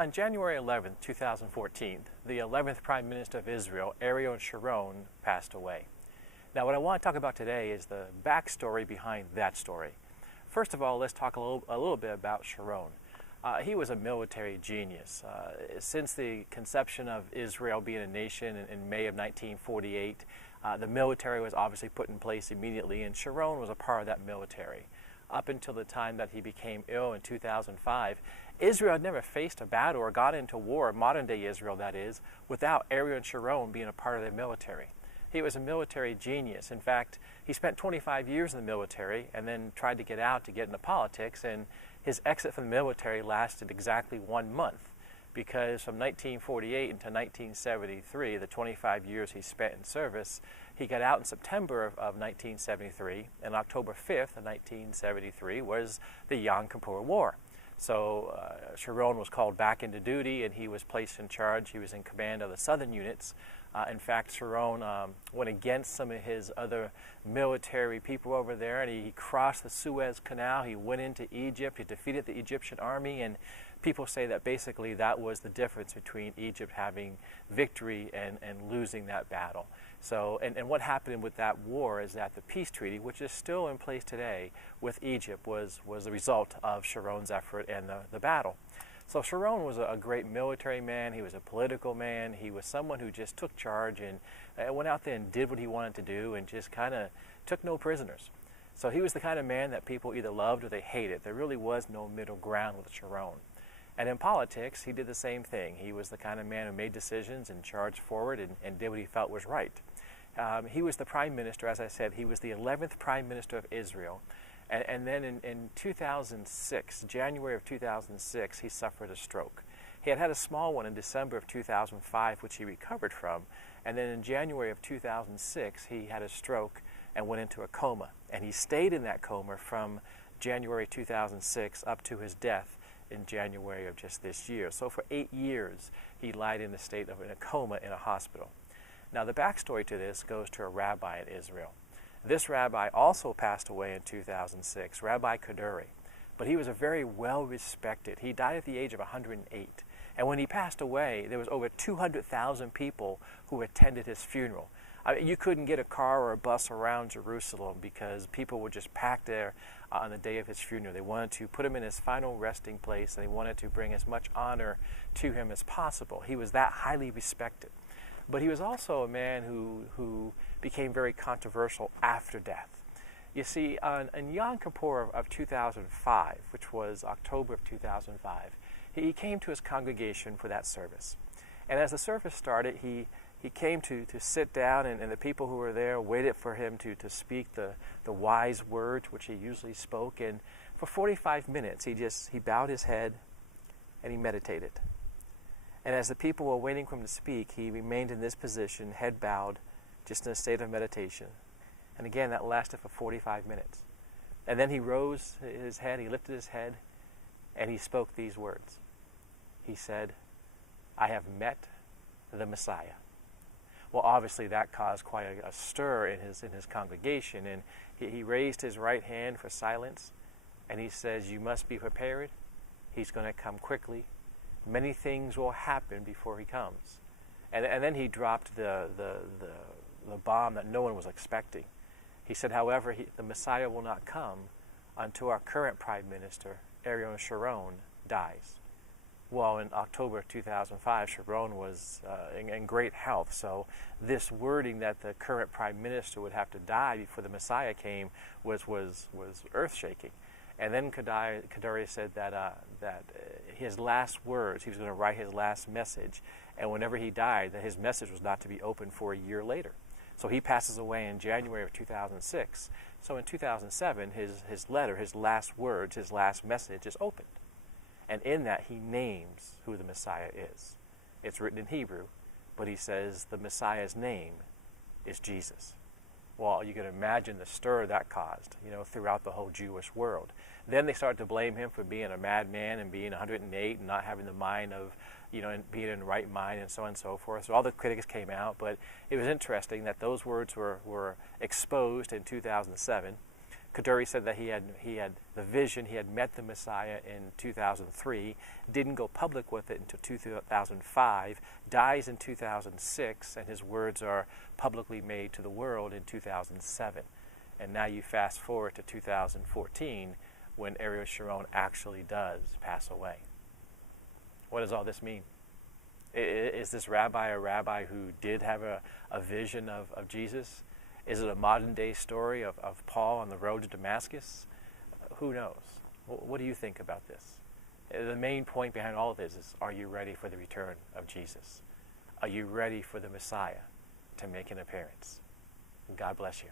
On January 11, 2014, the 11th Prime Minister of Israel, Ariel Sharon, passed away. Now, what I want to talk about today is the backstory behind that story. First of all, let's talk a little bit about Sharon. He was a military genius. Since the conception of Israel being a nation in May of 1948, the military was obviously put in place immediately, and Sharon was a part of that military. Up until the time that he became ill in 2005, Israel had never faced a battle or got into war, modern-day Israel that is, without Ariel Sharon being a part of their military. He was a military genius. In fact, he spent 25 years in the military and then tried to get out to get into politics, and his exit from the military lasted exactly 1 month, because from 1948 until 1973, the 25 years he spent in service, he got out in September of 1973, and October 5th of 1973 was the Yom Kippur War. So Sharon was called back into duty, and he was placed in charge. He was in command of the southern units. In fact, Sharon went against some of his other military people over there, and he crossed the Suez Canal. He went into Egypt. He defeated the Egyptian army, and people say that basically that was the difference between Egypt having victory and losing that battle. So, and what happened with that war is that the peace treaty, which is still in place today with Egypt, was the result of Sharon's effort and the battle. So Sharon was a great military man. He was a political man. He was someone who just took charge and went out there and did what he wanted to do and just kind of took no prisoners. So he was the kind of man that people either loved or they hated. There really was no middle ground with Sharon. And in politics, he did the same thing. He was the kind of man who made decisions and charged forward and did what he felt was right. He was the prime minister, as I said. He was the 11th prime minister of Israel. And then in 2006, January of 2006, he suffered a stroke. He had had a small one in December of 2005, which he recovered from. And then in January of 2006, he had a stroke and went into a coma. And he stayed in that coma from January 2006 up to his death in January of just this year. So for 8 years, he lied in a coma in a hospital. Now, the backstory to this goes to a rabbi in Israel. This rabbi also passed away in 2006, Rabbi Kaduri, but he was a very well-respected. He died at the age of 108. And when he passed away, there was over 200,000 people who attended his funeral. I mean, you couldn't get a car or a bus around Jerusalem because people were just packed there on the day of his funeral. They wanted to put him in his final resting place, and they wanted to bring as much honor to him as possible. He was that highly respected. But he was also a man who became very controversial after death. You see, on Yom Kippur of 2005, which was October of 2005, he came to his congregation for that service. And as the service started, he came to sit down, and the people who were there waited for him to speak the wise words which he usually spoke. And for 45 minutes, he bowed his head and he meditated. And as the people were waiting for him to speak, he remained in this position, head bowed, just in a state of meditation. And again, that lasted for 45 minutes. And then he rose his head, he lifted his head, and he spoke these words. He said, "I have met the Messiah." Well, obviously that caused quite a stir in his congregation, and he raised his right hand for silence, and he says, "You must be prepared. He's going to come quickly. Many things will happen before he comes." And then he dropped the bomb that no one was expecting. He said, however, the Messiah will not come until our current Prime Minister, Ariel Sharon, dies. Well, in October of 2005, Sharon was in great health, so this wording that the current Prime Minister would have to die before the Messiah came was earth-shaking. And then Kaduri said that his last words, he was going to write his last message, and whenever he died, that his message was not to be opened for a year later. So he passes away in January of 2006. So in 2007, his letter, his last words, his last message is opened. And in that, he names who the Messiah is. It's written in Hebrew, but he says the Messiah's name is Jesus. Well, you can imagine the stir that caused, throughout the whole Jewish world. Then they started to blame him for being a madman and being 108 and not having the mind of, and being in the right mind and so on and so forth. So all the critics came out, but it was interesting that those words were exposed in 2007. Kaduri said that he had the vision, he had met the Messiah in 2003, didn't go public with it until 2005, dies in 2006, and his words are publicly made to the world in 2007. And now you fast forward to 2014 when Ariel Sharon actually does pass away. What does all this mean? Is this rabbi a rabbi who did have a vision of Jesus? Is it a modern day story of Paul on the road to Damascus? Who knows? What do you think about this? The main point behind all of this is, are you ready for the return of Jesus? Are you ready for the Messiah to make an appearance? God bless you.